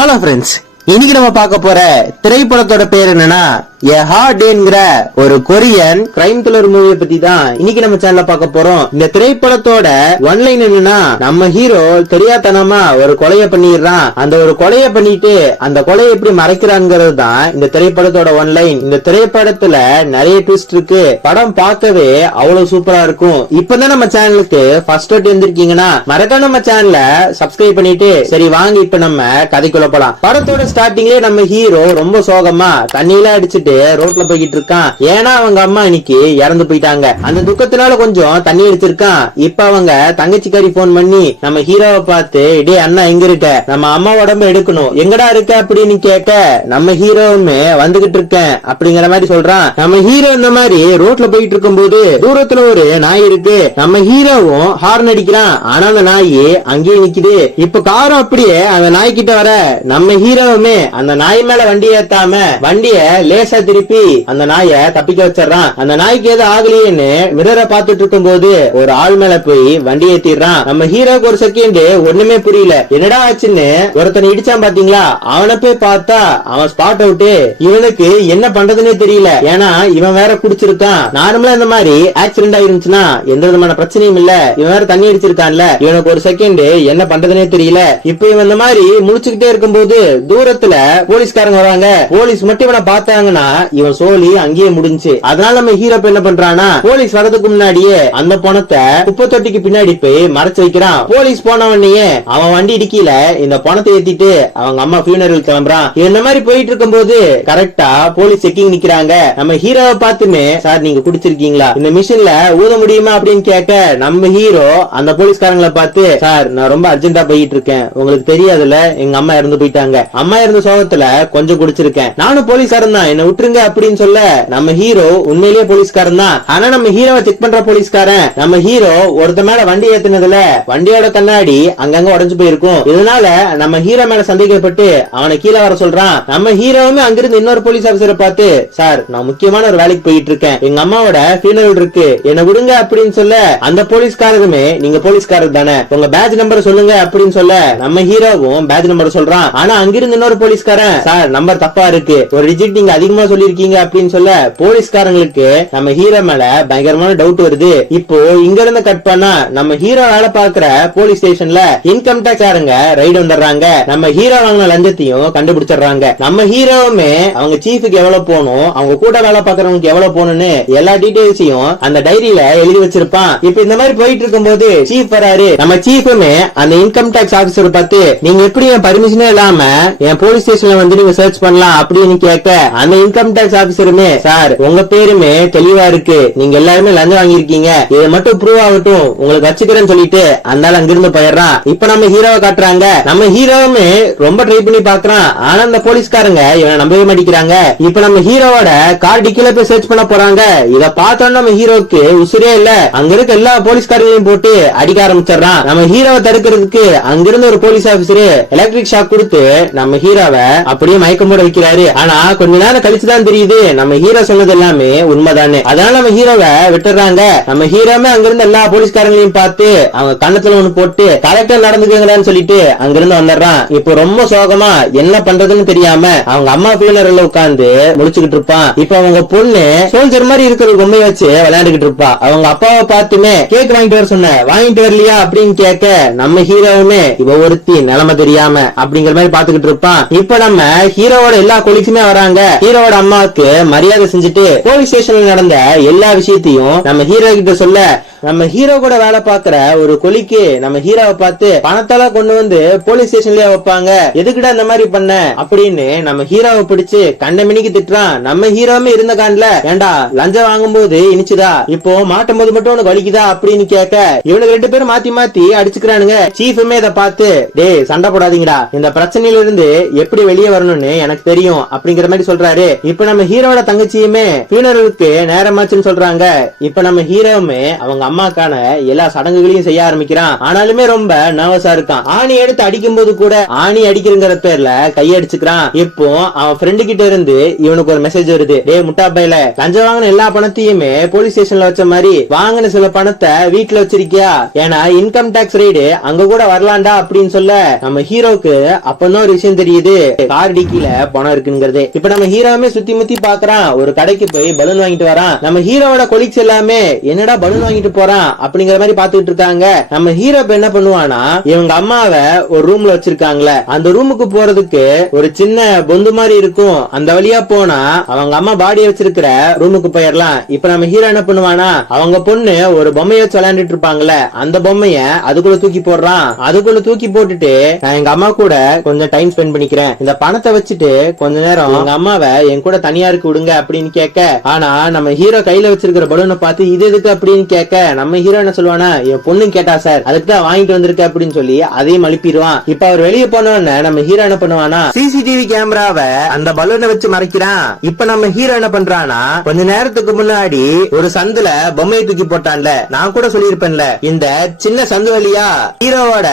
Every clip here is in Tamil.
ஹலோ ஃப்ரெண்ட்ஸ், இன்னைக்கு நம்ம பார்க்க போற திரைப்படத்தோட பேர் என்னன்னா A Hard Dayங்கிற ஒரு கொரியன் கிரைம் த்ரில்லர் மூவியை பத்தி தான் இன்னைக்கு நம்ம சேனல்ல பார்க்க போறோம். இந்த திரைப்படத்தோட ஒன்லைன் என்னன்னா, நம்ம ஹீரோ தெரியாதனமா ஒரு கொலையை பண்ணிடுறான். அந்த ஒரு கொலையை பண்ணிட்டு அந்த கொலையை எப்படி மறைக்கிறான்ங்கிறது தான் இந்த திரைப்படத்தோட ஒன்லைன். இந்த திரைப்படத்துல நிறைய ட்விஸ்ட் இருக்கு. படம் பார்க்கவே அவ்வளவு சூப்பரா இருக்கும். இப்பதான் நம்ம சேனலுக்கு ஃபர்ஸ்ட் டைம் வந்திருக்கீங்கன்னா மறக்காம நம்ம சேனலை சப்ஸ்கிரைப் பண்ணிட்டு சரி வாங்க இப்ப நம்ம கதைக்குள்ள போலாம். படத்தோட ஸ்டார்டிங்லயே நம்ம ஹீரோ ரொம்ப சோகமா தண்ணியில அடிச்சுட்டு ரோட்ல போய்கிட்டு இருக்கான். ஏன்னா அவங்க அம்மா இன்னைக்கு இறந்து போயிட்டாங்க. அந்த துக்கத்தினால கொஞ்சம் தண்ணி அடிச்சிருக்கான். இப்ப அவங்க தங்கச்சிக்காரி போன் பண்ணி நம்ம ஹீரோவை பார்த்து, டே அண்ணா எங்க இருக்க, நம்ம அம்மா உடம்பு எடுக்கணும், எங்கடா இருக்க அப்படின்னு கேட்க, நம்ம ஹீரோவுமே வந்துகிட்டு இருக்கேன் அப்படிங்கிற மாதிரி சொல்றான். நம்ம ஹீரோ இந்த மாதிரி ரோட்ல போயிட்டு இருக்கும் போது தூரத்துல ஒரு நாய் இருக்கு. நம்ம ஹீரோவும் ஹார்ன் அடிக்கிறான். ஆனா அந்த நாய் அங்கேயே நிக்குது. இப்ப காரம் அப்படியே அந்த நாய் கிட்ட வர நம்ம ஹீரோவுமே அந்த நாய் மேல வண்டி ஏத்தாம வண்டிய லேசா திருப்பி அந்த நாயை தப்பிக்க வச்சிடறான். அந்த நாய்க்கு எது ஆகலையேன்னு மிரரை பார்த்துட்டு இருக்கும் போது ஒரு ஆள் மேல போய் வண்டி ஏத்திடுறான். நம்ம ஹீரோக்கு ஒரு செகண்ட் ஒண்ணுமே புரியல, என்னடா ஆச்சுன்னு. ஒருத்தனை இடிச்சான் பாத்தீங்களா, அவனை போய் பார்த்தா அவன் ஸ்பாட் அவுட்டு. இவனுக்கு என்ன பண்றதுன்னே தெரியல. ஏன்னா இவன் வேற குடிச்சிருக்கான். நார்மலா இந்த மாதிரி ஆக்சிடென்ட் ஆயிருந்துச்சுன்னா எந்த விதமான பிரச்சனையும் இல்ல. இவன் வேற தண்ணி அடிச்சிருக்கான்ல. இவனுக்கு ஒரு செகண்ட் என்ன பண்றதுன்னே தெரியல. இப்ப இவன் இந்த மாதிரி முழிச்சுக்கிட்டே இருக்கும்போது தூரத்துல போலீஸ்காரங்க வராங்க. போலீஸ் மட்டும் இவனை பார்த்தாங்கன்னா இவன் சோலி அங்கேயே முடிஞ்சு. அதனால நம்ம ஹீரோ என்ன பண்றானா, போலீஸ் வரதுக்கு முன்னாடியே அந்த பணத்தை குப்பை தொட்டிக்கு பின்னாடி போய் மறைச்சு வைக்கிறான். போலீஸ் போனவனையே அவன் வண்டி இடிக்கல இந்த பணத்தை ஏத்திட்டு அவங்க அம்மா ஃபியூனரல் கிளம்புறான். இந்த மாதிரி போயிட்டு இருக்கும் போது கரெக்டா போலீஸ் செக்கிங் நிக்கிறாங்க. நம்ம ஹீரோவை பார்த்துமே, சார் நீங்க குடிச்சிருக்கீங்களா, இந்த மிஷின்ல ஊத முடியுமா அப்படின்னு கேட்க, நம்ம ஹீரோ அந்த போலீஸ்காரங்களை பார்த்து, சார் நான் ரொம்ப அர்ஜென்டா போயிட்டு இருக்கேன், உங்களுக்கு தெரியாதுல எங்க அம்மா இறந்து போயிட்டாங்க, அம்மா இறந்த சோகத்துல கொஞ்சம் குடிச்சிருக்கேன், நானும் போலீஸ்காரன் தான், என்ன விட்டுருங்க அப்படின்னு சொல்ல, நம்ம ஹீரோ உண்மையிலேயே போலீஸ்காரன் தான். ஆனா நம்ம ஹீரோவை செக் பண்ற போலீஸ்காரன் நம்ம ஹீரோ ஒருத்த மேல வண்டி ஏத்துனதுல வண்டியோட கண்ணாடி அங்கங்க உடைஞ்சு போயிருக்கும். இதனால நம்ம ஹீரோ மேல சந்தேகப்பட்டு அவனை கீழே வர சொல்றான். நம்ம ஹீரோவுமே அங்கிருந்து இன்னொரு போலீஸ் ஆபீசரை பார்த்து, சார் நான் முக்கியமான ஒரு வேலைக்கு போயிட்டு இருக்கேன், எங்க அம்மாவோட ஃபியூனரல் இருக்கு, என்ன விடுங்க அப்படின்னு சொல்ல, அந்த போலீஸ்காரருமே நீங்க போலீஸ்காரர் தானே, உங்க பேட்ச் நம்பர் சொல்லுங்க அப்படின்னு சொல்ல, நம்ம ஹீரோவும் பேட்ச் நம்பர் சொல்றான். ஆனா அங்கிருந்து இன்னொரு போலீஸ்காரன், சார் நம்பர் தப்பா இருக்கு, ஒரு டிஜிட் நீங்க அதிகமா சொல்லிருக்கீங்க அப்படின்னு சொல்ல, போலீஸ்காரங்களுக்கு நம்ம ஹீரோ மேல பயங்கரமான டவுட் வருது. இப்போ இங்க இருந்து கட் பண்ணா நம்ம ஹீரோ வேலை பாக்குற போலீஸ் ஸ்டேஷன்ல இன்கம் டாக்ஸ் யாருங்க ரைடு வந்துடுறாங்க. நம்ம ஹீரோ வாங்கின லஞ்சத்தையும் கண்டுபிடிச்சிடுறாங்க. நம்ம ஹீரோவுமே அவங்க சீஃபுக்கு எவ்வளவு போகணும், அவங்க கூட வேலை பாக்குறவங்களுக்கு எவ்வளவு போகணும்னு எல்லா டீடைல்ஸையும் அந்த டைரியில எழுதி வச்சிருப்பான். இப்ப இந்த மாதிரி போயிட்டு இருக்கும் போது சீஃப் வராரு. நம்ம சீஃபுமே அந்த இன்கம் டாக்ஸ் ஆபீசர் பார்த்து, நீங்க எப்படி என் பர்மிஷனே இல்லாம என் போலீஸ் ஸ்டேஷன்ல வந்து நீங்க சர்ச் பண்ணலாம் அப்படின்னு கேட்க, அந்த இன்கம் டாக்ஸ் ஆபீசருமே, சார் உங்க பேருமே தெளிவா இருக்கு, நீங்க எல்லாருமே லஞ்சம் வாங்கிருக்கீங்க, இதை மட்டும் ப்ரூவ் ஆகட்டும் உங்களுக்கு வச்சுக்கிறேன்னு சொல்லிட்டு அந்த அங்கிருந்து போயிடுறான். இப்ப நம்ம ஹீரோவை காட்டுறாங்க. நம்ம ஹீரோவுமே ரொம்ப ட்ரை பண்ணி பாக்குறான். ஆனா அந்த போலீஸ்காரங்க இவனை நம்பவே மாட்டேங்கிறாங்க. இப்ப நம்ம ஹீரோவோட கார் டிக்கில போய் சர்ச் பண்ண போறாங்க. இத பார்த்தோம் நம்ம ஹீரோக்கு உசுரே இல்ல. அங்க இருக்க எல்லா போலீஸ்காரங்களையும் போட்டு அடிக்க ஆரம்பிச்சிடறான். நம்ம ஹீரோவை தடுக்கிறதுக்கு அங்கிருந்து ஒரு போலீஸ் ஆபீசர் எலக்ட்ரிக் ஷாக் கொடுத்து நம்ம ஹீரோவை அப்படியே மயக்கம் போட வைக்கிறாரு. ஆனா கொஞ்ச நேரம் கழிச்சுதான் தெரியுது நம்ம ஹீரோ சொன்னது எல்லாமே உண்மைதானே. அதனால நம்ம ஹீரோவை விட்டுறாங்க. நம்ம ஹீரோமே அங்கிருந்து எல்லா போலீஸ்காரங்களையும் பார்த்து அவங்க கண்ணத்துல ஒண்ணு போட்டு கரெக்டா நடந்துக்கங்கன்னு சொல்லிட்டு அங்கிருந்து வந்துடுறான். இப்போ ரொம்ப சோகமா என்ன பண்றதுன்னு தெரியாம அவங்க அம்மா ஃபியூனரல்ல உட்கார்ந்து முடிச்சுக்கிட்டு இருப்பான். இப்ப அவங்க பொண்ணு சோல்ஜர் மாதிரி இருக்கிற பொம்மையை வச்சு விளையாண்டுகிட்டு இருப்பா. அவங்க அப்பாவை பார்த்துமே கேக் வாங்கிட்டு வர சொன்ன, வாங்கிட்டு வரலையா அப்படின்னு கேட்க, நம்ம ஹீரோவுமே இவ ஒருத்தி நிலைமை தெரியாம அப்படிங்கிற மாதிரி பாத்துக்கிட்டு இருப்பான். இப்ப நம்ம ஹீரோவோட எல்லா கொலிக்ஸுமே வராங்க. ஹீரோவோட அம்மாவுக்கு மரியாதை செஞ்சுட்டு போலீஸ் ஸ்டேஷன்ல நடந்த எல்லா விஷயத்தையும் நம்ம ஹீரோ கிட்ட சொல்ல, நம்ம ஹீரோ கூட வேலை பாக்குற ஒரு கொலிக்கு நம்ம ஹீரோவை பார்த்து, பணத்தெல்லாம் கொண்டு வந்து போலீஸ் ஸ்டேஷன்லயே வைப்பாங்க, எதுக்குடா இந்த மாதிரி பண்ண அப்படின்னு நம்ம ஹீரோவை பிடிச்சு கண்ட மினிக்கு திட்டுறான். நம்ம ஹீரோவுமே இருந்த காண்ல, ஏண்டா லஞ்சம் வாங்கும் போது இனிச்சுதா, இப்போ மாட்டும் போது மட்டும் உனக்கு வலிக்குதா அப்படின்னு கேட்க, இவனுக்கு ரெண்டு பேரும் மாத்தி மாத்தி அடிச்சுக்கிறானுங்க. சீஃபுமே இதை பார்த்து, டே சண்டை போடாதீங்கடா, இந்த பிரச்சனையில இருந்து எப்படி வெளியே வரணும்னு எனக்கு தெரியும் அப்படிங்கிற மாதிரி சொல்றாரு. இப்ப நம்ம ஹீரோட தங்கச்சியுமே ஃபியூனரலுக்கு நேரமாச்சுன்னு சொல்றாங்க. இப்ப நம்ம ஹீரோவுமே அவங்க அம்மாக்கான எல்லா சடங்குகளையும் செய்ய ஆரம்பிக்கிறான். ஆனாலுமே ரொம்ப நர்வஸா இருக்கான். ஆணி எடுத்து அடிக்கும் போது கூட ஆணி அடிக்கிறங்கிற பேர்ல கையடிச்சுக்கிறான். இப்போ அவன் ஃப்ரெண்டு கிட்ட இருந்து இவனுக்கு ஒரு மெசேஜ் வருது, டே முட்டா பையில, லஞ்சம் வாங்கின எல்லா பணத்தையுமே போலீஸ் ஸ்டேஷன்ல வச்ச மாதிரி வாங்கின சில பணத்தை வீட்டுல வச்சிருக்கியா, ஏன்னா இன்கம் டாக்ஸ் ரைடு அங்க கூட வரலாண்டா அப்படின்னு சொல்ல, நம்ம ஹீரோக்கு அப்பதான் ஒரு விஷயம் தெரியும். தெரியுது கார் டிக்கில பணம் இருக்குங்கிறது. இப்ப நம்ம ஹீரோவுமே சுத்தி முத்தி பாக்குறான். ஒரு கடைக்கு போய் பலூன் வாங்கிட்டு வரான். நம்ம ஹீரோவோட கொலீக்ஸ் எல்லாமே என்னடா பலூன் வாங்கிட்டு போறான் அப்படிங்கிற மாதிரி பாத்துக்கிட்டு இருக்காங்க. நம்ம ஹீரோ என்ன பண்ணுவானா, இவங்க அம்மாவை ஒரு ரூம்ல வச்சிருக்காங்களே, அந்த ரூமுக்கு போறதுக்கு ஒரு சின்ன பொந்து மாதிரி இருக்கும். அந்த வழியா போனா அவங்க அம்மா பாடியை வச்சிருக்கிற ரூமுக்கு போயிடலாம். இப்ப நம்ம ஹீரோ என்ன பண்ணுவானா, அவங்க பொண்ணு ஒரு பொம்மையை வச்சு விளையாண்டுட்டு இருப்பாங்கல்ல, அந்த பொம்மைய அதுக்குள்ள தூக்கி போடுறான். அதுக்குள்ள தூக்கி போட்டுட்டு நான் எங்க அம்மா கூட கொஞ்சம் டைம் ஸ்பெண்ட் பண்ணிக்கிறேன், இந்த பணத்தை வச்சுட்டு கொஞ்ச நேரம் எங்க அம்மாவை என் கூட தனியா இருக்கு விடுங்க அப்படின்னு கேட்க, ஆனா நம்ம ஹீரோ கையில வச்சிருக்கிற பலூனை பார்த்து இது எதுக்கு அப்படின்னு கேட்க, நம்ம ஹீரோ என்ன சொல்லுவானா, என் பொண்ணு கேட்டா சார், அதுக்கு தான் வாங்கிட்டு வந்திருக்க அப்படின்னு சொல்லி அதையும் அனுப்பிடுவான். இப்ப அவர் வெளியே போனோன்னு நம்ம ஹீரோ என்ன பண்ணுவானா, சிசிடிவி கேமராவை அந்த பலூனை வச்சு மறைக்கிறான். இப்ப நம்ம ஹீரோ என்ன பண்றானா, கொஞ்ச நேரத்துக்கு முன்னாடி ஒரு சந்துல பொம்மையை தூக்கி போட்டான்ல, நான் கூட சொல்லியிருப்பேன்ல, இந்த சின்ன சந்து வழியா ஹீரோவோட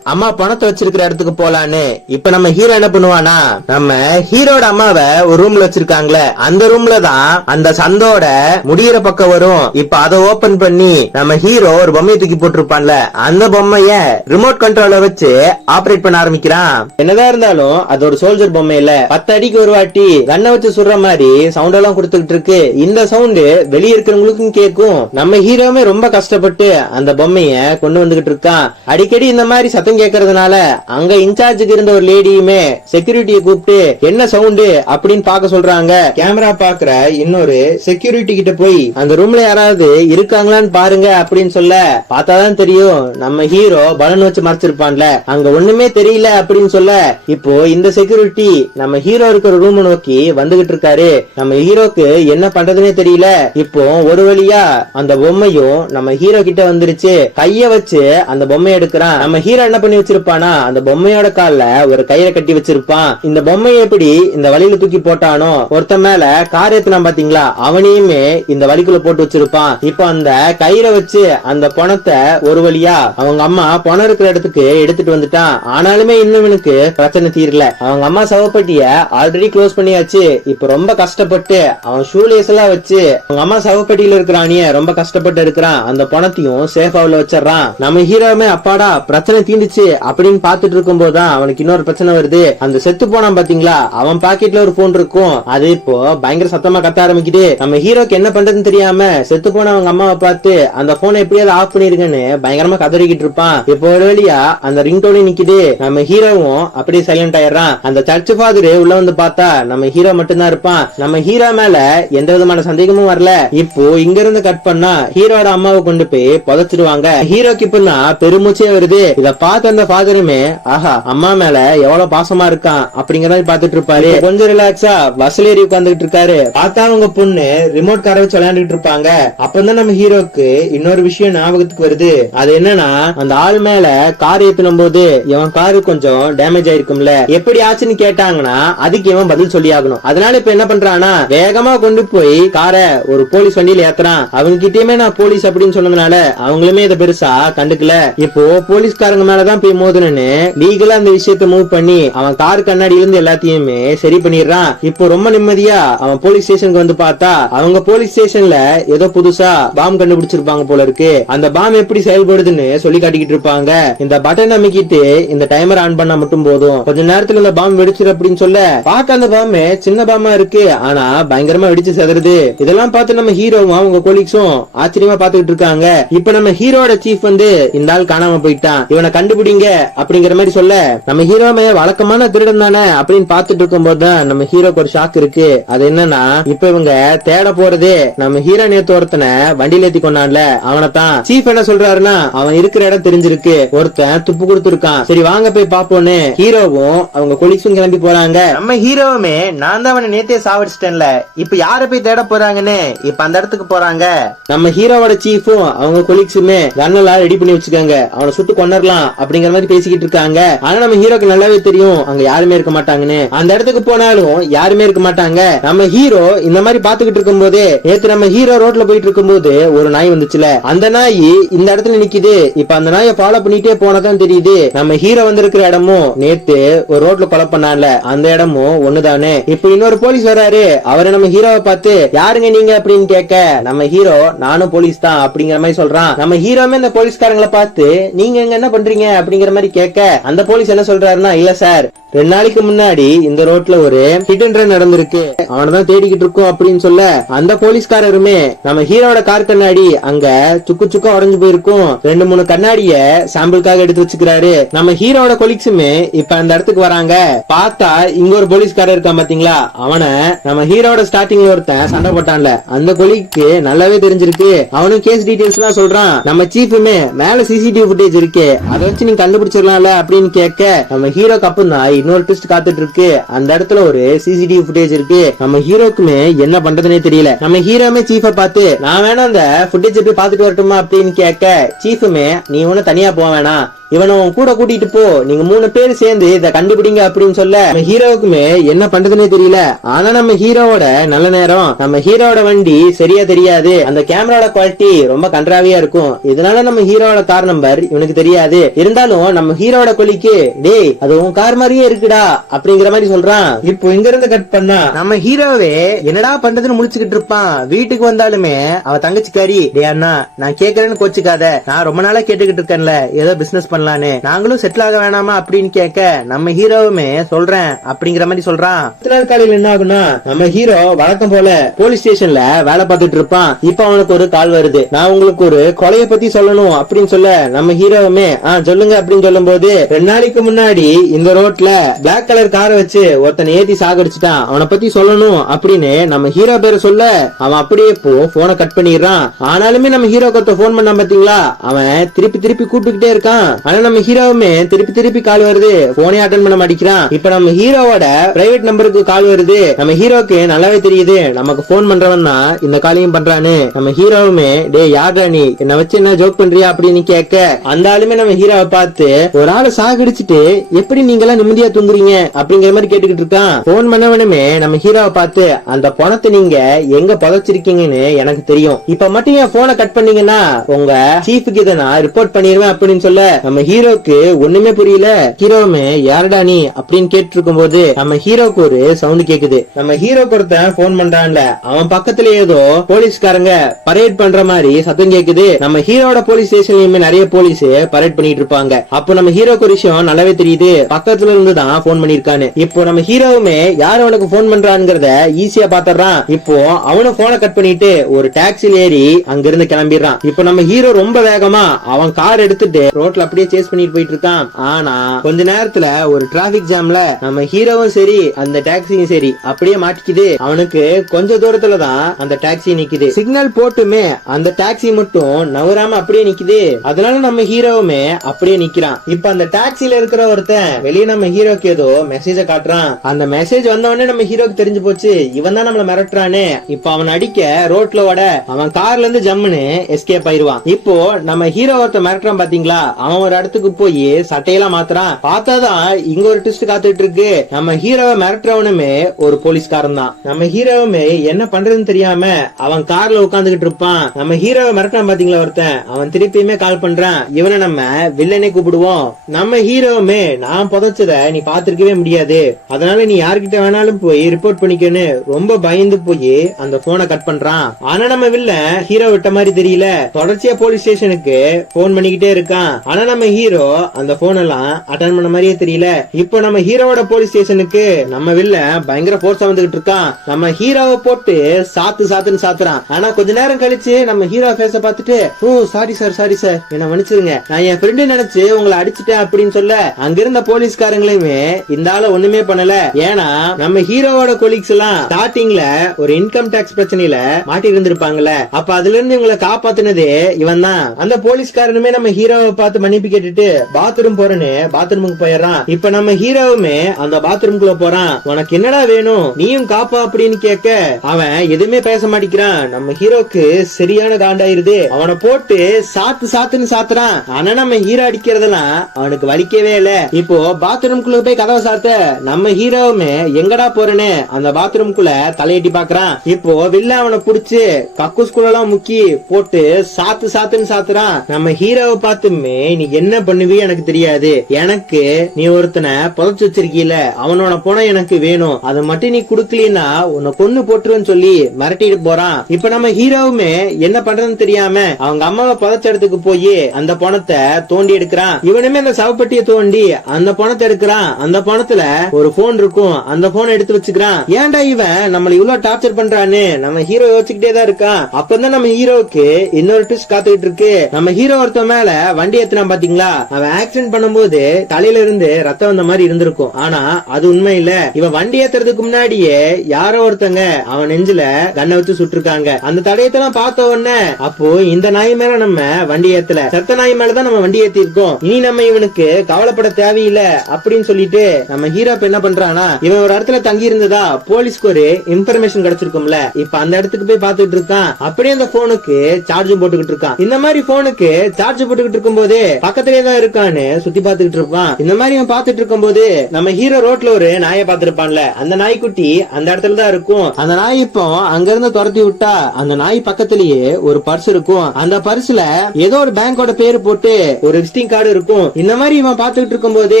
அம்மா பணத்தை வச்சிருக்கிற இடத்துக்கு போலான்னு. இப்ப நம்ம ஹீரோ என்ன பண்ணுவானா, நம்ம ஹீரோட அம்மாவை ஒரு ரூம்ல வச்சிருக்காங்களே, அந்த ரூம்ல தான் அந்த சந்தோட முடியிற பக்கம் வரும். இப்ப அதை ஓபன் பண்ணி நம்ம ஹீரோ ஒரு பொம்மையை தூக்கி போட்டிருப்பான்ல, அந்த பொம்மைய ரிமோட் கண்ட்ரோல வச்சு ஆபரேட் பண்ண ஆரம்பிக்கிறான். என்னதான் இருந்தாலும் அது ஒரு சோல்ஜர் பொம்மை இல்ல, 10 அடிக்கு ஒரு வாட்டி கண்ணை வச்சு சுடுற மாதிரி சவுண்ட் எல்லாம் கொடுத்துக்கிட்டு இருக்கு. இந்த சவுண்ட் வெளியே இருக்கிறவங்களுக்கும் கேட்கும். நம்ம ஹீரோமே ரொம்ப கஷ்டப்பட்டு அந்த பொம்மைய கொண்டு வந்துகிட்டு இருக்கான். அடிக்கடி இந்த மாதிரி சத்தம் கேட்கறதுனால அங்க இன்சார்ஜுக்கு இருந்த ஒரு லேடியுமே செக்யூரிட்டியை கூப்பிட்டு என்ன சவுண்ட் அப்படின்னு பாக்க சொல்றாங்க. கேமரா பாக்குற இன்னொரு செக்யூரிட்டி கிட்ட போய் அந்த ரூம்ல யாராவது இருக்காங்களான்னு பாருங்க அப்படின்னு சொல்ல, பார்த்தாதான் தெரியும் நம்ம ஹீரோ பலூன் வச்சு மறைச்சிருப்பான்ல, அங்க ஒண்ணுமே தெரியல அப்படின்னு சொல்ல, இப்போ இந்த செக்யூரிட்டி நம்ம ஹீரோ இருக்கிற ரூம் நோக்கி வந்துகிட்டு இருக்காரு. நம்ம ஹீரோக்கு என்ன பண்றதுன்னே தெரியல. இப்போ ஒரு வழியா அந்த பொம்மையும் நம்ம ஹீரோ கிட்ட வந்துருச்சு. கைய வச்சு அந்த பொம்மையை எடுக்கிறான். நம்ம ஹீரோ என்ன பண்ணி வச்சிருப்பானா, அந்த பொம்மையோட கால்ல ஒரு கயிறை கட்டி வச்சிருப்பான். இந்த பொம்மையை எப்படி இந்த வழியில தூக்கி போட்டானோ, ஒருத்த மேல கார் ஏத்துனா பாத்தீங்களா, அவனையுமே இந்த வழிக்குள்ள போட்டு வச்சிருப்பான். இப்ப அந்த கயிறை வச்சு அந்த பணத்தை ஒரு வழியா அவங்க அம்மா பணம் இருக்கிற இடத்துக்கு எடுத்துட்டு வந்துட்டான். ஆனாலுமே இன்னும் இவனுக்கு பிரச்சனை தீரல. அவங்க அம்மா சவப்பட்டிய ஆல்ரெடி க்ளோஸ் பண்ணியாச்சு. இப்ப ரொம்ப கஷ்டப்பட்டு அவன் ஷூலேஸ் எல்லாம் வச்சு அவங்க அம்மா சவப்பட்டியில இருக்கிறானிய ரொம்ப கஷ்டப்பட்டு இருக்கிறான். அந்த பணத்தையும் சேஃபா உள்ள வச்சிடறான். நம்ம ஹீரோமே அப்பாடா பிரச்சனை தீந்துச்சு அப்படின்னு பாத்துட்டு இருக்கும் போதுதான் அவனுக்கு இன்னொரு பிரச்சனை வருது. அந்த செத்து போனான் பாத்தீங்களா, அவன் பாக்கெட்ல ஒரு போன் இருக்கும். அது இப்போ பயங்கர சத்தமா கத்த ஆரம்பிக்குது. நம்ம ஹீரோக்கு என்ன பண்றதுன்னு தெரியாம செத்து போன அவங்க அம்மாவை பார்த்து அந்த போனை எப்படியாவது ஆஃப் பண்ணிருக்கேன்னு பயங்கரமா கதறிக்கிட்டு இருப்பான். இப்போ ஒரு வழியா அந்த ரிங்டோனே நிக்குது. நம்ம ஹீரோவும் அப்படியே சைலண்ட் ஆயிடுறான். அந்த சர்ச் ஃபாதர் உள்ள வந்து பார்த்தா நம்ம ஹீரோ மட்டும்தான் இருப்பான். நம்ம ஹீரோ மேல எந்த விதமான சந்தேகமும் வரல. இப்போ இங்க இருந்து கட் பண்ணா ஹீரோட அம்மாவை கொண்டு போய் புதைச்சிடுவாங்க. ஹீரோக்கு இப்ப பெருமூச்சே வருது. இத பார்த்த அந்த ஃபாதருமே ஆஹா அம்மா மேல எவ்வளவு பாசமா இருக்கான் அப்படிங்கறத பாத்துட்டு இருப்பாரு. கொஞ்சம் ரிலாக்ஸா பஸ்ல ஏறி உட்கார்ந்துட்டு இருக்காரு. பார்த்தா அவங்க பொண்ணு ரிமோட் காரை வச்சு விளையாண்டுட்டு இருப்பாங்க. அப்பதான் நம்ம ஹீரோக்கு இன்னொரு விஷயம் ஞாபகத்துக்கு வருது. அது என்னன்னா, அந்த ஆள் மேல கார் ஏத்துனும் போது இவன் காரு கொஞ்சம் டேமேஜ் ஆயிருக்கும்ல, எப்படி ஆச்சுன்னு கேட்டாங்கன்னா அதுக்கு இவன் பதில் சொல்லி ஆகணும். அதனால இப்ப என்ன பண்றானா, வேகமா கொண்டு போய் காரை ஒரு போலீஸ் வண்டியில ஏத்துறான். அவங்க கிட்டயுமே நான் போலீஸ் அப்படின்னு சொன்னதுனால அவங்களுமே இதை பெருசா கண்டுக்கல. இப்போ போலீஸ்காரங்க மேலதான் போய் மோதணும்னு லீகலா அந்த விஷயத்தை மூவ் பண்ணி அவன் கார் கண்ணாடியில இருந்து எல்லாத்தையுமே சரி பண்ணிடுறான். இப்போ ரொம்ப நிம்மதியா அவன் போலீஸ் ஸ்டேஷனுக்கு வந்து பார்த்தா அவங்க போலீஸ் ஸ்டேஷன்ல ஏதோ புதுசா பாம் கண்டுபிடிச்சிருப்பாங்க போல இருக்கு. அந்த பாம் எப்படி செயல்படுதுன்னு சொல்லி காட்டிக்கிட்டு இருப்பாங்க. இந்த பட்டன் அமைக்கிட்டு இந்த டைமர் ஆன் பண்ணா மட்டும் போதும், கொஞ்ச நேரத்துல இந்த பாம் வெடிச்சிரு அப்படின்னு சொல்ல, பார்க்க அந்த பாம் சின்ன பாமா இருக்கு, ஆனா பயங்கரமா வெடிச்சு செதறுது. இதெல்லாம் பார்த்து நம்ம ஹீரோவும் அவங்க கொலீக்ஸும் ஆச்சரியமா பாத்துக்கிட்டு இருக்காங்க. இப்ப நம்ம ஹீரோட சீஃப் வந்து இந்த ஆள் காணாம போயிட்டான், இவனை கண்டுபிடிங்க அப்படிங்கிற மாதிரி சொல்ல, நம்ம ஹீரோமே வழக்கமான திருடன் தானே அப்படின்னு பாத்துட்டு இருக்கும் போதுதான் நம்ம ஹீரோக்கு ஒரு ஷாக் இருக்கு. அது என்னன்னா, இப்ப இவங்க தேட போறதே நம்ம ஹீரோ நேத்து ஒருத்தனை வண்டியில ஏத்தி கொண்டான்ல அவனைத்தான். சீஃப் என்ன சொல்றாருன்னா, அவன் இருக்கிற இடம் தெரிஞ்சிருக்கு, ஒருத்தன் துப்பு கொடுத்துருக்கான், சரி வாங்க போய் பாப்போன்னு ஹீரோவும் அவங்க கொலீக்ஸும் கிளம்பி போறாங்க. நம்ம ஹீரோவுமே நான் தான் அவனை நேத்தே சாவடிச்சிட்டேன்ல, இப்ப யார போய் தேட போறாங்கன்னு இப்ப அந்த இடத்துக்கு போறாங்க. நம்ம ஹீரோவோட சீஃபும் அவங்க கொலீக்ஸுமே கன்னெல்லாம் ரெடி பண்ணி வச்சுக்காங்க, அவனை சுட்டு கொண்டரலாம் அப்படிங்கிற மாதிரி பேசிக்கிட்டு இருக்காங்க. ஆனா நம்ம ஹீரோக்கு நல்லாவே தெரியும் அங்க யாருமே இருக்க மாட்டாங்கன்னு. அந்த இடத்துக்கு போனாலும் யாருமே இருக்க மாட்டாங்க. நம்ம ஹீரோ இந்த மாதிரி பாத்துக்கிட்டு இருக்கும் போதே நேத்து நம்ம ஹீரோ ரோட்ல போயிட்டு இருக்கும் போது ஒரு நாய் வந்துச்சுல, அந்த நாய் இந்த இடத்துல நிக்குது. இப்ப அந்த நாயை ஃபாலோ பண்ணிட்டே போனதான் தெரியுது நம்ம ஹீரோ வந்திருக்கிற இடமும் நேத்து ஒரு ரோட்ல கொலை பண்ணான்ல அந்த இடமும் ஒண்ணுதானே. இப்ப இன்னொரு போலீஸ் வராரு. அவரை நம்ம ஹீரோவை பார்த்து யாருங்க நீங்க அப்படின்னு கேட்க, நம்ம ஹீரோ நானும் போலீஸ் தான் அப்படிங்கிற மாதிரி சொல்றான். நம்ம ஹீரோமே இந்த போலீஸ்காரங்களை பார்த்து நீங்க எங்க என்ன பண்றீங்க அப்படிங்கிற மாதிரி கேட்க, அந்த போலீஸ் என்ன சொல்றாருன்னா, இல்ல சார் 2 நாளைக்கு முன்னாடி இந்த ரோட்ல ஒரு ஹிட் அண்ட் ரன் நடந்திருக்கு, அவனதான் தேடிக்கிட்டு இருக்கோம் அப்படின்னு சொல்ல அந்த போலீஸ்காரருமே நம்ம ஹீரோட கார் கண்ணாடி அங்க சுக்கு சுக்கா உடஞ்சு போயிருக்கும் 2-3 கண்ணாடிய சாம்பிளுக்காக எடுத்து வச்சுக்கிறாரு. நம்ம ஹீரோட கொலீக்ஸுமே இப்ப அந்த இடத்துக்கு வராங்க. பார்த்தா இங்க ஒரு போலீஸ்காரர் இருக்கான் பாத்தீங்களா, அவனை நம்ம ஹீரோட ஸ்டார்டிங்ல ஒருத்தன் சண்டை போட்டான்ல அந்த கொலீக்கு நல்லாவே தெரிஞ்சிருக்கு. அவனும் கேஸ் டீடைல்ஸ் எல்லாம் சொல்றான். நம்ம சீஃபுமே மேல சிசிடிவி ஃபுட்டேஜ் இருக்கு, அதை வச்சு நீங்க கண்டுபிடிச்சிடலாம்ல அப்படின்னு கேட்க நம்ம ஹீரோக்கு அப்புறம் இன்னொரு ட்விஸ்ட் காத்துட்டு இருக்கு. அந்த இடத்துல ஒரு சிசிடிவி ஃபுட்டேஜ் இருக்கு. நம்ம ஹீரோக்குமே என்ன பண்றதுனே தெரியல. நம்ம ஹீரோமே சீஃபை பார்த்து நான் வேணா அந்த ஃபுட்டேஜ் போய் பாத்துட்டு வரட்டுமா அப்படின்னு கேட்க சீஃபுமே நீ ஒண்ணு தனியா போக வேணாம், இவனை கூட கூட்டிட்டு போ, நீங்க 3 பேர் சேர்ந்து இதை கண்டுபிடிங்க அப்படின்னு சொல்ல நம்ம ஹீரோவுக்குமே என்ன பண்றதுன்னே தெரியல. ஆனா நம்ம ஹீரோவோட நல்ல நேரம், நம்ம ஹீரோட வண்டி சரியா தெரியாது, அந்த கேமராவோட குவாலிட்டி ரொம்ப கன்றாவியா இருக்கும், இதனால நம்ம ஹீரோவோட கார் நம்பர் இவனுக்கு தெரியாது. இருந்தாலும் நம்ம ஹீரோட கொலிக்கு டேய் அது உன் கார் மாதிரியே இருக்குடா அப்படிங்கிற மாதிரி சொல்றான். இப்போ இங்க இருந்து கட் பண்ணா நம்ம ஹீரோவே என்னடா பண்றதுன்னு முடிச்சுக்கிட்டு இருப்பான். வீட்டுக்கு வந்தாலுமே அவ தங்கச்சிக்காரி டே அண்ணா நான் கேக்குறேன்னு கோச்சுக்காத, நான் ரொம்ப நாளா கேட்டுக்கிட்டு இருக்கேன்ல ஏதோ பிசினஸ் பண்ணலான்னு, நாங்களும் செட்டில் ஆக வேணாமா அப்படின்னு கேட்க நம்ம ஹீரோவுமே சொல்றேன் அப்படிங்கிற மாதிரி சொல்றான். நாள் காலையில என்ன ஆகுனா நம்ம ஹீரோ வழக்கம் போல போலீஸ் ஸ்டேஷன்ல வேலை பார்த்துட்டு இருப்பான். இப்ப அவனுக்கு ஒரு கால் வருது, நான் உங்களுக்கு ஒரு கொலையை பத்தி சொல்லணும் அப்படின்னு சொல்ல நம்ம ஹீரோவுமே சொல்லுங்க அப்படின்னு சொல்லும் போது 2 நாளைக்கு முன்னாடி இந்த ரோட்ல பிளாக் கலர் காரை வச்சு ஒருத்தனை ஏத்தி சாகடிச்சுட்டான், அவனை பத்தி சொல்லணும் அப்படின்னு நம்ம ஹீரோ பேரை சொல்ல அவன் அப்படியே போனை கட் பண்ணிடுறான். ஆனாலுமே நம்ம ஹீரோ கொத்த போன் பண்ணான் பாத்தீங்களா, அவன் திருப்பி திருப்பி கூப்பிட்டுக்கிட்டே இருக்கான். ஆனா நம்ம ஹீரோவுமே திருப்பி திருப்பி கால் வருது, போனே அட்டன் பண்ண மாட்டேங்கிறான். இப்ப நம்ம ஹீரோவோட பிரைவேட் நம்பருக்கு கால் வருது. நம்ம ஹீரோக்கு நல்லாவே தெரியுது நமக்கு போன் பண்றவன் தான் இந்த காலையும் பண்றான்னு. நம்ம ஹீரோவுமே டே யாரா நீ என்ன வச்சு என்ன ஜோக் பண்றியா அப்படின்னு கேட்க அந்த ஆளுமே நம்ம ஹீரோவை பார்த்து ஒரு ஆளை சாகடிச்சுட்டு எப்படி நீங்க எல்லாம் நிம்மதியா தூங்குறீங்க அப்படிங்கிற மாதிரி கேட்டுக்கிட்டு இருக்கான். போன் பண்ணவனுமே நம்ம ஹீரோவை பார்த்து அந்த பணத்தை நீங்க எங்க புதைச்சிருக்கீங்கன்னு எனக்கு தெரியும், இப்ப மட்டும் என் போனை கட் பண்ணீங்கன்னா உங்க சீஃபுக்கு இதை நான் ரிப்போர்ட் பண்ணிடுவேன் அப்படின்னு சொல்ல நம்ம ஹீரோக்கு ஒண்ணுமே புரியல. ஹீரோவுமே யாரடா நீ அப்படின்னு கேட்டு இருக்கும் போது நம்ம ஹீரோக்கு ஒரு சவுண்ட் கேக்குது. நம்ம ஹீரோக்கு ஒருத்தன் போன் பண்றான்ல அவன் பக்கத்துல ஏதோ போலீஸ்காரங்க பரேட் பண்ற மாதிரி சத்தம் கேக்குது. நம்ம ஹீரோட போலீஸ் ஸ்டேஷன்லயுமே நிறைய போலீஸ் பரேட் பண்ணிட்டு இருப்பாங்க. அப்போ நம்ம ஹீரோக்கு ஒரு விஷயம் நல்லாவே தெரியுது, பக்கத்துல இருந்து தான் போன் பண்ணிருக்கான்னு. இப்போ நம்ம ஹீரோவுமே யார் அவனுக்கு போன் பண்றான்ங்கிறத ஈஸியா பாத்துறான். இப்போ அவனும் போனை கட் பண்ணிட்டு ஒரு டாக்ஸில ஏறி அங்கிருந்து கிளம்பிடுறான். இப்போ நம்ம ஹீரோ ரொம்ப வேகமா அவன் கார் எடுத்துட்டு ரோட்ல அப்படியே சேஸ் பண்ணிட்டு போயிட்டு இருக்கான். ஆனா கொஞ்ச நேரத்துல ஒரு டிராபிக் ஜாம்ல நம்ம ஹீரோவும் சரி அந்த டாக்ஸியும் சரி அப்படியே மாட்டிக்குது. அவனுக்கு கொஞ்ச தூரத்துல தான் அந்த டாக்ஸி நிக்குது. சிக்னல் போட்டுமே அந்த டாக்ஸி மட்டும் நவராம அப்படியே நிக்குது. அதனால நம்ம ஹீரோவுமே அப்படியே நிக்கிறான். இப்ப அந்த டாக்ஸில இருக்கிற ஒருத்தன் வெளியே நம்ம ஹீரோக்கு ஏதோ மெசேஜ காட்டுறான். அந்த மெசேஜ் வந்தவொடனே நம்ம ஹீரோக்கு தெரிஞ்சு போச்சு இவன் தான் நம்மள மிரட்டுறானே. இப்ப அவன் அடிக்க ரோட்ல ஓட அவன் கார்ல இருந்து ஜம்முன்னு எஸ்கேப் ஆயிருவான். இப்போ நம்ம ஹீரோ ஒருத்த மிரட்டுறான் பாத்தீங்களா, அவன் ஒரு இடத்துக்கு போய் சட்டையெல்லாம் மாத்துறான். பார்த்தாதான் இங்க ஒரு ட்விஸ்ட் காத்துட்டு இருக்கு. நம்ம ஹீரோவை மிரட்டுறவனுமே ஒரு போலீஸ்காரன் தான். நம்ம ஹீரோவுமே என்ன பண்றதுன்னு தெரியாம அவன் கார்ல உட்காந்துக்கிட்டு இருப்பான். நம்ம ஹீரோவை மிரட்டான் பாத்தீங்களா ஒருத்தன், அவன் திருப்பியுமே கால் பண்றான். இவனை நம்ம வில்லனே கூப்பிடுவோம். நம்ம ஹீரோவுமே நான் புதைச்சத நீ பாத்துருக்கவே முடியாது, அதனால நீ யார்கிட்ட வேணாலும் போய் ரிப்போர்ட் பண்ணிக்கன்னு ரொம்ப பயந்து போய் அந்த போனை கட் பண்றான். ஆனா நம்ம வில்லன் ஹீரோ விட்ட மாதிரி தெரியல, தொடர்ச்சியா போலீஸ் ஸ்டேஷனுக்கு போன் பண்ணிக்கிட்டே இருக்கான். ஆனா நம்ம ஹீரோ அந்த போன் எல்லாம் அட்டன் பண்ண மாதிரியே தெரியல. இப்போ நம்ம ஹீரோவோட போலீஸ் ஸ்டேஷனுக்கு நம்ம வில்லன் பயங்கர போர்ஸா வந்துகிட்டு இருக்கான். நம்ம ஹீரோவை போட்டு சாத்துன்னு சாத்துறான். ஆனா கொஞ்ச நேரம் கழிச்சு நம்ம ஹீரோ ஃபேஸ பார்த்துட்டு ஓ சாரி சார் என்ன மன்னிச்சிருங்க, நான் என் ஃப்ரெண்டு நினைச்சு உங்களை அடிச்சுட்டேன் அப்படின்னு சொல்ல அங்கிருந்த போலீஸ்காரங்களையுமே இந்த ஆள ஒண்ணுமே பண்ணல. ஏன்னா நம்ம ஹீரோவோட கொலீக்ஸ் எல்லாம் ஸ்டார்டிங்ல ஒரு இன்கம் டாக்ஸ் பிரச்சனையில மாட்டி இருந்திருப்பாங்கல்ல, அப்ப அதுல இருந்து இவங்களை காப்பாத்தினதே இவன் தான். அந்த போலீஸ்காரனுமே நம்ம ஹீரோவை பார்த்து மன்னிப்பு கேட்டுட்டு பாத்ரூம் போறேன்னு பாத்ரூமுக்கு போயிடறான். இப்ப நம்ம ஹீரோவுமே அந்த பாத்ரூம்குள்ள போறான். உனக்கு என்னடா வேணும் நீயும் காப்பா அப்படின்னு கேட்க அவன் எதுவுமே பேச மாட்டேங்கிறான். நம்ம ஹீரோக்கு சரியான காண்டாயிருது. அவனை போட்டு சாத்துன்னு சாத்துறான். ஆனா நம்ம ஹீரோ அடிக்கிறதெல்லாம் அவனுக்கு வலிக்கவே இல்ல. இப்போ பாத்ரூம்குள்ள போய் கதவை சாத்த நம்ம ஹீரோவுமே எங்கடா போறேன்னு அந்த பாத்ரூம்குள்ள தலையட்டி பாக்குறான். இப்போ வில்ல அவனை புடிச்சு கக்கூஸ்குள்ள எல்லாம் முக்கி போட்டு சாத்துன்னு சாத்துறான். நம்ம ஹீரோவை பார்த்துமே நீ என்ன பண்ணுவி எனக்கு தெரியாது. எனக்கு நீ ஒருத்தனை புதைச்சு வச்சிருக்கீல, அவனோட பணம் எனக்கு வேணும். அதை மட்டும் நீ குடுக்கலனா உன்னை கொன்னு போட்டுருன்னு சொல்லி மிரட்டிட்டு போறான். இப்ப நம்ம ஹீரோவுமே என்ன பண்றதுன்னு தெரியாம அவங்க அம்மாவை புதைச்ச இடத்துக்கு போய் அந்த பணத்தை தோண்டி எடுக்கிறான். இவனுமே அந்த சவப்பெட்டியை தோண்டி அந்த பணத்தை எடுக்கிறான். அந்த பணத்துல ஒரு போன் இருக்கும். அந்த போன் எடுத்து வச்சுக்கிறான். ஏன்டா இவன் நம்மள இவ்வளவு டார்ச்சர் பண்றான்னு நம்ம ஹீரோ யோசிச்சுக்கிட்டே தான் இருக்கான். அப்பதான் நம்ம ஹீரோவுக்கு இன்னொரு ட்விஸ்ட் காத்துக்கிட்டு இருக்கு. நம்ம ஹீரோ ஒருத்த மேல வண்டி ஏத்துனா பாத்தீங்களா, அவன் ஆக்சிடென்ட் பண்ணும்போது தலையில இருந்து ரத்தம் வந்த மாதிரி இருந்திருக்கும். ஆனா அது உண்மை இல்ல. இவன் வண்டி ஏத்துறதுக்கு முன்னாடியே யாரோ ஒருத்தங்க அவன் நெஞ்சில கண்ணை வச்சு சுட்டிருக்காங்க. அந்த தடயத்தெல்லாம் பார்த்த உடனே அப்போ இந்த நாய் மேல நம்ம வண்டி ஏத்தல, செத்த நாய் மேலதான் நம்ம வண்டி ஏத்தி இருக்கோம். இனி நம்ம இவனுக்கு கவலைப்பட தேவையில்லை அப்படின்னு சொல்லிட்டு நம்ம ஹீரோ என்ன பண்றானா, இவன் ஒரு இடத்துல தங்கி இருந்ததா போலீஸ்க்கு ஒரு இன்ஃபர்மேஷன் கிடைச்சிருக்கும்ல, இப்ப அந்த இடத்துக்கு போய் பாத்துட்டு இருக்கான். அப்படியே அந்த போனுக்கு சார்ஜும் போட்டுக்கிட்டு இருக்கான். இந்த மாதிரி போனுக்கு சார்ஜ் போட்டுக்கிட்டு இருக்கும் போது பக்கத்திலே தான் இருக்கான்னு சுத்தி பாத்துக்கிட்டு இருப்பான். இந்த மாதிரி அவன் பாத்துட்டு இருக்கும் போது நம்ம ஹீரோ ரோட்ல ஒரு நாயை பாத்துருப்பான்ல, அந்த நாய்க்குட்டி அந்த இடத்துல தான் இருக்கும். அந்த நாய் இப்போ அங்க இருந்து துரத்தி விட்டா அந்த நாய் பக்கத்திலேயே ஒரு பர்ஸ் இருக்கும். அந்த பர்ஸ்ல ஏதோ ஒரு பேங்கோட பேரு போட்டு ஒரு விசிட்டிங் கார்டு இருக்கும். இந்த மாதிரி இவன் பாத்துக்கிட்டு இருக்கும் போது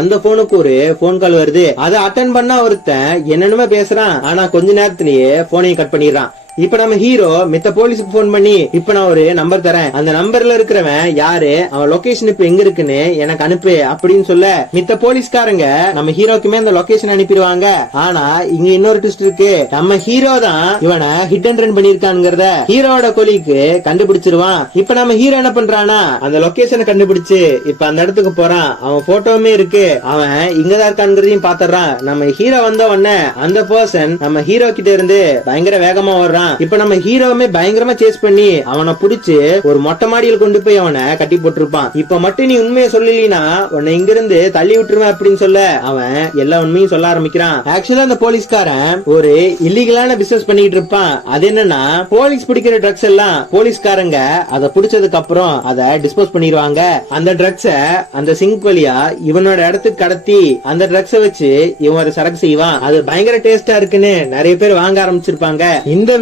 அந்த போனுக்கு ஒரு போன் கால் வருது. அதை அட்டன் பண்ணா ஒருத்தன் என்னென்னமே பேசுறான். ஆனா கொஞ்ச நேரத்திலேயே போனையும் கட் பண்ணிடுறான். இப்ப நம்ம ஹீரோ மித்த போலீஸுக்கு போன் பண்ணி, இப்ப நான் ஒரு நம்பர் தரேன், அந்த நம்பர்ல இருக்கிறவன் யாரு, அவன் லொகேஷன் இப்ப எங்க இருக்குன்னு எனக்கு அனுப்பு அப்படின்னு சொல்ல மித்த போலீஸ்காரங்க நம்ம ஹீரோக்குமே அந்த லொகேஷன் அனுப்பிடுவாங்க. ஆனா இங்க இன்னொரு ட்விஸ்ட் இருக்கு. நம்ம ஹீரோ தான் இவனை ஹிட் அண்ட் ரன் பண்ணிருக்கான்ங்கிறத ஹீரோட கொலிக்கு கண்டுபிடிச்சிருவான். இப்ப நம்ம ஹீரோ என்ன பண்றானா, அந்த லொகேஷனை கண்டுபிடிச்சு இப்ப அந்த இடத்துக்கு போறான். அவன் போட்டோவுமே இருக்கு. அவன் இங்கதான் இருக்கான்ங்கிறதையும் பாத்துறான். நம்ம ஹீரோ வந்த உடனே அந்த பர்சன் நம்ம ஹீரோ கிட்ட இருந்து பயங்கர வேகமா வர்றான். இப்ப நம்ம ஹீரோவுமே பயங்கரமா சேஸ் பண்ணி அவனை புடிச்சு ஒரு மொட்டை மாடியில் கொண்டு போய் அவனை கட்டி போட்டிருப்பான். இப்ப மட்டும் நீ உண்மையை சொல்லலினா உன்னை இங்க இருந்து தள்ளி விட்டுருவேன் அப்படின்னு சொல்ல அவன் எல்லா உண்மையும் சொல்ல ஆரம்பிக்கிறான். ஆக்சுவலா அந்த போலீஸ்காரன் ஒரு இல்லீகலான பிசினஸ் பண்ணிட்டு இருப்பான். அது என்னன்னா, போலீஸ் பிடிக்கிற ட்ரக்ஸ் எல்லாம் போலீஸ்காரங்க அதை பிடிச்சதுக்கு அப்புறம் அதை டிஸ்போஸ் பண்ணிடுவாங்க. அந்த ட்ரக்ஸ அந்த சிங்க் வழியா இவனோட இடத்துக்கு கடத்தி அந்த ட்ரக்ஸ வச்சு இவன் ஒரு சரக்கு செய்வான். அது பயங்கர டேஸ்டா இருக்குன்னு நிறைய பேர் வாங்க ஆரம்பிச்சிருப்பாங்க. இந்த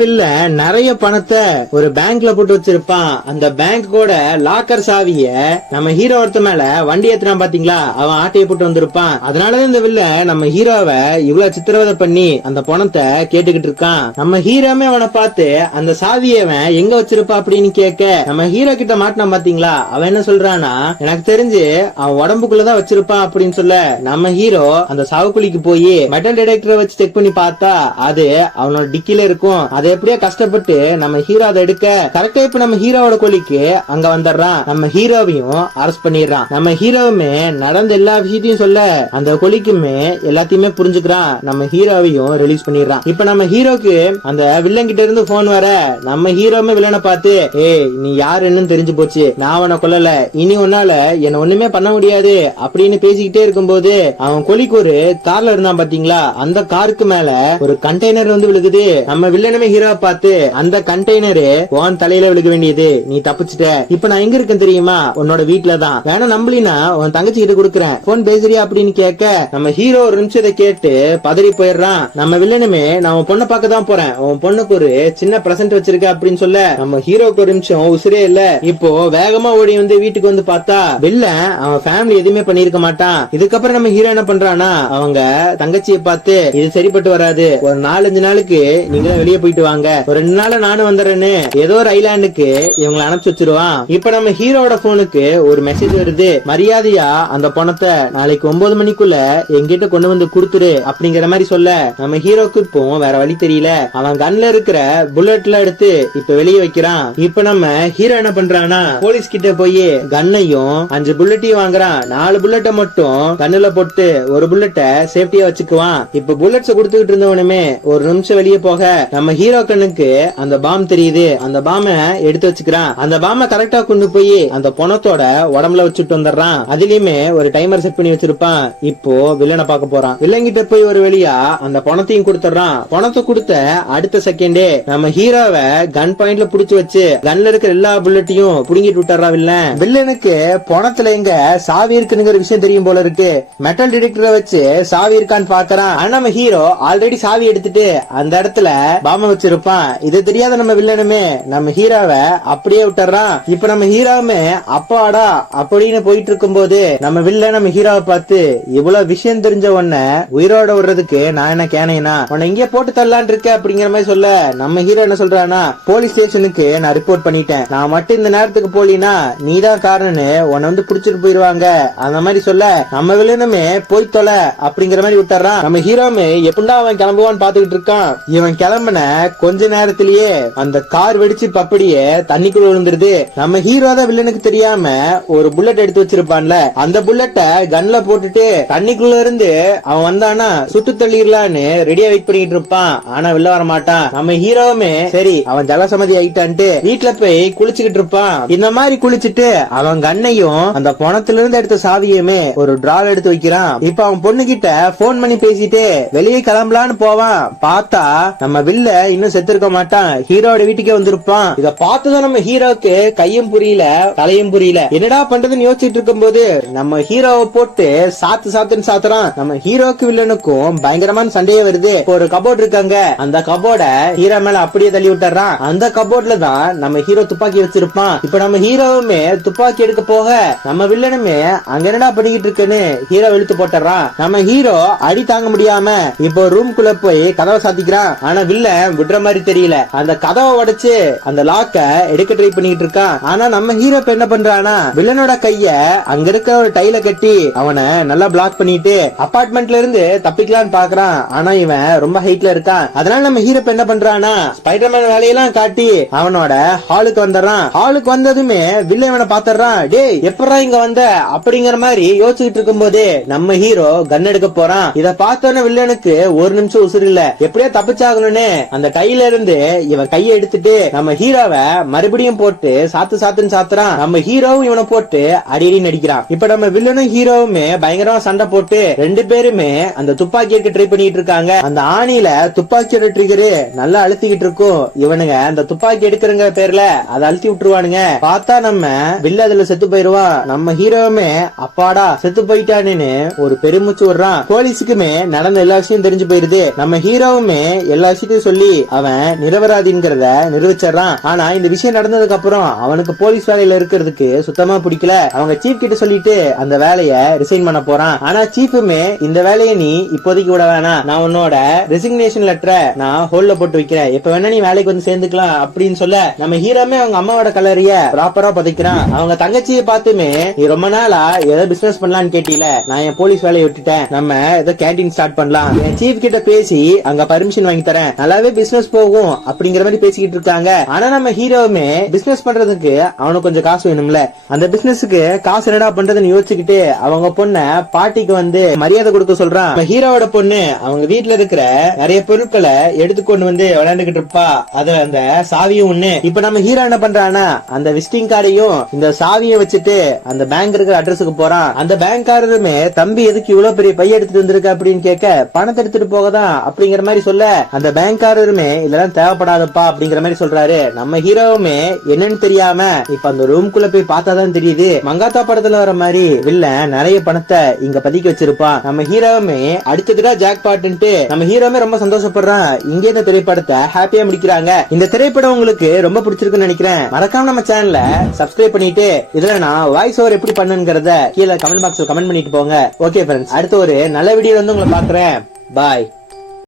நிறைய பணத்தை ஒரு பேங்க்ல போட்டு வச்சிருப்பான். அந்த பேங்கோட லாக்கர் சாவிய நம்ம ஹீரோ ஒருத்த மேல வண்டி ஏத்துறான் பாத்தீங்களா, அவன் ஆட்டையை போட்டு வந்திருப்பான். அதனாலதான் இந்த வில்ல நம்ம ஹீரோவை இவ்வளவு சித்திரவதை பண்ணி அந்த பணத்தை கேட்டுக்கிட்டு இருக்கான். நம்ம ஹீரோமே அவனை பார்த்து அந்த சாவியை அவன் எங்க வச்சிருப்பா அப்படின்னு கேட்க நம்ம ஹீரோ கிட்ட மாட்டினான் பாத்தீங்களா, அவன் என்ன சொல்றானா, எனக்கு தெரிஞ்சு அவன் உடம்புக்குள்ளதான் வச்சிருப்பான் அப்படின்னு சொல்ல நம்ம ஹீரோ அந்த சாவுக்குழிக்கு போய் மெட்டல் டிடெக்டரை வச்சு செக் பண்ணி பார்த்தா அது அவனோட டிக்கில இருக்கும். அதை எப்படியே கஷ்டப்பட்டு நம்ம ஹீரோ அதை எடுக்க கரெக்டா இப்ப நம்ம ஹீரோவோட கொலிக்கு அங்க வந்துடுறான். நம்ம ஹீரோவையும் அரெஸ்ட் பண்ணிடுறான். நம்ம ஹீரோவுமே நடந்த எல்லா விஷயத்தையும் சொல்ல அந்த கொலிக்குமே எல்லாத்தையுமே புரிஞ்சுக்கிறான். நம்ம ஹீரோவையும் ரிலீஸ் பண்ணிடுறான். இப்ப நம்ம ஹீரோக்கு அந்த வில்லன் கிட்ட இருந்து போன் வர நம்ம ஹீரோவுமே வில்லனை பார்த்து, ஏய் நீ யாருன்னு தெரிஞ்சு போச்சு, நான் அவனை கொல்லல, இனி உன்னால என்ன ஒண்ணுமே பண்ண முடியாது அப்படின்னு பேசிக்கிட்டே இருக்கும்போது அவன் கொலிக்கு ஒரு கார்ல இருந்தான் பாத்தீங்களா, அந்த காருக்கு மேல ஒரு கண்டெய்னர் வந்து விழுகுது. நம்ம வில்லனுமே ஹீரோ பார்த்து, அந்த கண்டெய்னரு உன் தலையில விழுக வேண்டியது, நீ தப்பிச்சிட்ட, இப்ப நான் எங்க இருக்கேன் தெரியுமா, உன்னோட வீட்டுல தான், வேணா நம்பலினா உன் தங்கச்சி கிட்ட கொடுக்குறேன், போன் பேசுறியா அப்படின்னு கேட்க நம்ம ஹீரோ ஒரு நிமிஷத்தை கேட்டு பதறி போயிடுறான். நம்ம வில்லனுமே நான் உன் பொண்ணை பார்க்க தான் போறேன், உன் பொண்ணுக்கு ஒரு சின்ன பிரசன்ட் வச்சிருக்க அப்படின்னு சொல்ல நம்ம ஹீரோக்கு ஒரு நிமிஷம் உசுரே இல்ல. இப்போ வேகமா ஓடி வந்து வீட்டுக்கு வந்து பார்த்தா வில்லன் அவன் ஃபேமிலி எதுவுமே பண்ணிருக்க மாட்டான். இதுக்கப்புறம் நம்ம ஹீரோ என்ன பண்றானா, அவங்க தங்கச்சியை பார்த்து இது சரிப்பட்டு வராது, ஒரு 4-5 நாளுக்கு நீங்க வெளியே போயிட்டு வாங்க, ஒரு 2 நாள் நானும் வந்துடுறேன்னு ஏதோ ஒரு ஐலாண்டுக்கு இவங்களை அனுப்பிச்சு வச்சிருவான். இப்ப நம்ம ஹீரோட போனுக்கு ஒரு மெசேஜ் வருது, மரியாதையா அந்த பணத்தை நாளைக்கு 9 மணிக்குள்ள எங்கிட்ட கொண்டு வந்து கொடுத்துரு அப்படிங்கிற மாதிரி சொல்ல நம்ம ஹீரோக்கு இப்போ வேற வழி தெரியல. அவன் கன்ல இருக்கிற புல்லட்ல எடுத்து இப்ப வெளியே வைக்கிறான். இப்ப நம்ம ஹீரோ என்ன பண்றானா, போலீஸ் கிட்ட போய் கன்னையும் 5 புல்லட்டையும் வாங்குறான். 4 புல்லட்டை மட்டும் கண்ணுல போட்டு ஒரு புல்லட்டை சேஃப்டியா வச்சுக்குவான். இப்ப புல்லட்ஸ் கொடுத்துக்கிட்டு இருந்தவனுமே ஒரு நிமிஷம் வெளியே போக நம்ம ஹீரோ கண்ணுக்கு அந்த பாம் தெரியுது. அந்த பாம எடுத்து வச்சுக்கிறான். அந்த பாம கரெக்டா கொண்டு போய் அந்த பணத்தோட உடம்புல வச்சுட்டு வந்துடுறான். அதுலயுமே ஒரு டைமர் செட் பண்ணி வச்சிருப்பான். இப்போ வில்லனை பார்க்க போறான். வில்லங்கிட்ட போய் ஒரு வழியா அந்த பணத்தையும் கொடுத்துறான். பணத்தை கொடுத்த அடுத்த செகண்டே நம்ம ஹீரோவை கன் பாயிண்ட்ல புடிச்சு வச்சு கன்ல இருக்கிற எல்லா புல்லட்டையும் புடுங்கிட்டு விட்டுறா வில்லன். வில்லனுக்கு பணத்துல எங்க சாவி இருக்குங்கிற விஷயம் தெரியும் போல இருக்கு. மெட்டல் டிடெக்டரை வச்சு சாவி இருக்கான்னு பாக்குறான். ஆனா நம்ம ஹீரோ ஆல்ரெடி சாவி எடுத்துட்டு அந்த இடத்துல பாம வச்சிருப்பான். இருப்பான். இது தெரியாத நம்ம வில்லனுமே நம்ம ஹீரோவை அப்படியே விட்டுறான். இப்ப நம்ம ஹீரோவுமே அப்பாடா அப்படின்னு போயிட்டு இருக்கும் போது நம்ம வில்லன் நம்ம ஹீரோவை பார்த்து, இவ்வளவு விஷயம் தெரிஞ்ச உடனே உயிரோட விடுறதுக்கு நான் என்ன கேனேனா, உன்னை இங்கே போட்டு தரலான் இருக்க அப்படிங்கிற மாதிரி சொல்ல நம்ம ஹீரோ என்ன சொல்றானா, போலீஸ் ஸ்டேஷனுக்கு நான் ரிப்போர்ட் பண்ணிட்டேன், நான் மட்டும் இந்த நேரத்துக்கு போலினா நீதான் காரணம்னு உன்னை வந்து புடிச்சிட்டு போயிருவாங்க அந்த மாதிரி சொல்ல நம்ம வில்லனுமே போய் தொலை அப்படிங்கிற மாதிரி விட்டுறான். நம்ம ஹீரோமே எப்படா அவன் கிளம்புவான்னு பாத்துக்கிட்டு இருக்கான். இவன் கிளம்புன கொஞ்ச நேரத்திலேயே அந்த கார் வெடிச்சு பப்படியே தண்ணிக்குள்ள விழுந்துருது. நம்ம ஹீரோ தான் வில்லனுக்கு தெரியாம ஒரு புல்லட் எடுத்து வச்சிருப்பான்ல, அந்த புல்லட்ட கன்ல போட்டுட்டு தண்ணிக்குள்ள இருந்து அவன் வந்தானா சுட்டு தள்ளிடலான்னு ரெடியா வெயிட் பண்ணிட்டு இருப்பான். ஆனா வெளில வர மாட்டான். நம்ம ஹீரோவுமே சரி அவன் ஜலசமதி ஆயிட்டான்ட்டு வீட்டுல போய் குளிச்சுக்கிட்டு இருப்பான். இந்த மாதிரி குளிச்சுட்டு அவன் கண்ணையும் அந்த பணத்துல இருந்து எடுத்த சாவியுமே ஒரு டிரால் எடுத்து வைக்கிறான். இப்ப அவன் பொண்ணு கிட்ட போன் பண்ணி பேசிட்டு வெளியே கிளம்பலான்னு போவான். பார்த்தா நம்ம வில்ல இன்னும் செத்து இருக்க மாட்டான், ஹீரோட வீட்டுக்கே வந்திருப்பான். இத பார்த்ததும் நம்ம ஹீரோக்கு கையும் புரியல தலையும் புரியல, என்னடா பண்றதுன்னு யோசிச்சுட்டு இருக்கும் போது நம்ம ஹீரோவை போட்டு சாத்துன்னு சாத்துறான். நம்ம ஹீரோக்கு வில்லனுக்கும் பயங்கரமான சண்டையே வருது. ஒரு கபோர்ட் இருக்காங்க, அந்த கபோர்ட ஹீரோ மேல அப்படியே தள்ளி விட்டுறான். அந்த கபோர்ட்ல தான் நம்ம ஹீரோ துப்பாக்கி வச்சிருப்பான். இப்ப நம்ம ஹீரோவுமே துப்பாக்கி எடுக்க போக நம்ம வில்லனுமே அங்க என்னடா பண்ணிக்கிட்டு இருக்குன்னு ஹீரோ இழுத்து போட்டுறான். நம்ம ஹீரோ அடி தாங்க முடியாம இப்போ ரூம்குள்ள போய் கதவை சாத்திக்கிறான். ஆனா வில்லன் விடுற மாதிரி தெரியல, அந்த கதவை உடைச்சு அந்த லாக்க எடுக்க ட்ரை பண்ணிட்டு இருக்கான். ஆனா நம்ம ஹீரோ என்ன பண்றானா, வில்லனோட கைய அங்க இருக்க ஒரு டைல கட்டி அவனை நல்லா பிளாக் பண்ணிட்டு அபார்ட்மெண்ட்ல இருந்து தப்பிக்கலான்னு பாக்குறான். ஆனா இவன் ரொம்ப ஹைட்ல இருக்கான். அதனால நம்ம ஹீரோ என்ன பண்றானா, ஸ்பைடர்மேன் வேலையெல்லாம் காட்டி அவனோட ஹாலுக்கு வந்துடுறான். ஹாலுக்கு வந்ததுமே வில்லன் இவனை பாத்துறான். டேய் எப்படா இங்க வந்த அப்படிங்கிற மாதிரி யோசிச்சுட்டு இருக்கும் போது நம்ம ஹீரோ கன் எடுக்க போறான். இத பார்த்தோன்னே வில்லனுக்கு ஒரு நிமிஷம் உசுறு இல்ல, எப்படியோ தப்பிச்சாகணும்னு அந்த கையில இருந்து இவன் கையை எடுத்துட்டு நம்ம ஹீரோவை மறுபடியும் போட்டு சாத்துன்னு சாத்துறான். நம்ம ஹீரோவும் இவனை போட்டு அடிக்கடி நடிக்கிறான். இப்ப நம்ம வில்லனும் ஹீரோவுமே பயங்கரமா சண்டை போட்டு ரெண்டு பேருமே அந்த துப்பாக்கி எடுக்க ட்ரை பண்ணிட்டு இருக்காங்க. அந்த ஆணியில துப்பாக்கியோட ட்ரிகரு நல்லா அழுத்திக்கிட்டு இருக்கும். இவனுங்க அந்த துப்பாக்கி எடுக்கிறங்க பேர்ல அதை அழுத்தி விட்டுருவானுங்க. பார்த்தா நம்ம வில்ல அதுல செத்து போயிருவான். நம்ம ஹீரோவுமே அப்பாடா செத்து போயிட்டானு ஒரு பெருமூச்சு விடுறான். போலீஸுக்குமே நடந்த எல்லா விஷயம் தெரிஞ்சு போயிருது. நம்ம ஹீரோவுமே எல்லா விஷயத்தையும் சொல்லி அவன் நிரபராதிங்கிறத நிரூபிச்சிடறான். ஆனா இந்த விஷயம் நடந்ததுக்கு அப்புறம் அவனுக்கு போலீஸ் வேலையில இருக்கிறதுக்கு சுத்தமா பிடிக்கல. அவங்க சீஃப் கிட்ட சொல்லிட்டு அந்த வேலைய ரிசைன் பண்ண போறான். ஆனா சீஃபுமே இந்த வேலையை நீ இப்போதைக்கு விட வேணாம், நான் உன்னோட ரெசிக்னேஷன் லெட்டரை நான் ஹோல்ல போட்டு வைக்கிறேன், இப்ப வேணா நீ வேலைக்கு வந்து சேர்ந்துக்கலாம் அப்படின்னு சொல்ல நம்ம ஹீரோமே அவங்க அம்மாவோட கலரிய ப்ராப்பரா பதைக்கிறான். அவங்க தங்கச்சியை பார்த்துமே நீ ரொம்ப நாளா ஏதோ பிசினஸ் பண்ணலான்னு கேட்டீல, நான் என் போலீஸ் வேலையை விட்டுட்டேன், நம்ம ஏதோ கேண்டீன் ஸ்டார்ட் பண்ணலாம், என் சீஃப் கிட்ட பேசி அங்க பர்மிஷன் வாங்கி தரேன், நல்லாவே பிசினஸ் போகும் அப்படிங்கிற மாதிரி பேசிக்கிட்டு இருக்காங்க. ஆனா நம்ம ஹீரோவுமே பிசினஸ் பண்றதுக்கு அவனுக்கு கொஞ்சம் காசு வேணும்ல, அந்த பிசினஸுக்கு காசு என்னடா பண்றதுன்னு யோசிச்சுக்கிட்டு அவங்க பொண்ண பாட்டிக்கு வந்து மரியாதை கொடுக்க சொல்றான். ஹீரோவோட பொண்ணு அவங்க வீட்டுல இருக்கிற நிறைய பொருட்களை எடுத்துக்கொண்டு வந்து விளையாண்டுகிட்டு இருப்பா. அதுல அந்த சாவியும் ஒண்ணு. இப்ப நம்ம ஹீரோ என்ன பண்றானா, அந்த விசிட்டிங் கார்டையும் இந்த சாவியை வச்சுட்டு அந்த பேங்க் இருக்கிற அட்ரஸுக்கு போறான். அந்த பேங்க்காரருமே தம்பி எதுக்கு இவ்வளவு பெரிய பைய எடுத்துட்டு வந்திருக்க அப்படின்னு கேட்க, பணத்தை எடுத்துட்டு போகதான் அப்படிங்கிற மாதிரி சொல்ல அந்த பேங்க்காரருமே இதெல்லாம் தேவைப்படாதப்பா அப்படிங்கிற மாதிரி சொல்றாரு. நம்ம ஹீரோவுமே என்னன்னு தெரியாம இப்ப அந்த ரூம்குள்ள போய் பார்த்தாதான் தெரியுது, மங்காத்தா படத்துல வர மாதிரி வில்லன் நிறைய பணத்தை இங்க பதுக்கி வச்சிருப்பான். நம்ம ஹீரோவுமே அடுத்ததுடா ஜாக் பாட்டுன்ட்டு நம்ம ஹீரோவுமே ரொம்ப சந்தோஷப்படுறான். இங்கே இந்த திரைப்படத்தை ஹாப்பியா முடிக்கிறாங்க. இந்த திரைப்படம் உங்களுக்கு ரொம்ப பிடிச்சிருக்குன்னு நினைக்கிறேன். மறக்காம நம்ம சேனலை சப்ஸ்கிரைப் பண்ணிட்டு இதுல நான் வாய்ஸ் ஓவர் எப்படி பண்ணுங்கிறத கீழே கமெண்ட் பாக்ஸ்ல கமெண்ட் பண்ணிட்டு போங்க. ஓகே ஃப்ரெண்ட்ஸ், அடுத்த ஒரு நல்ல வீடியோ வந்து உங்களை பாக்குறேன். பாய்.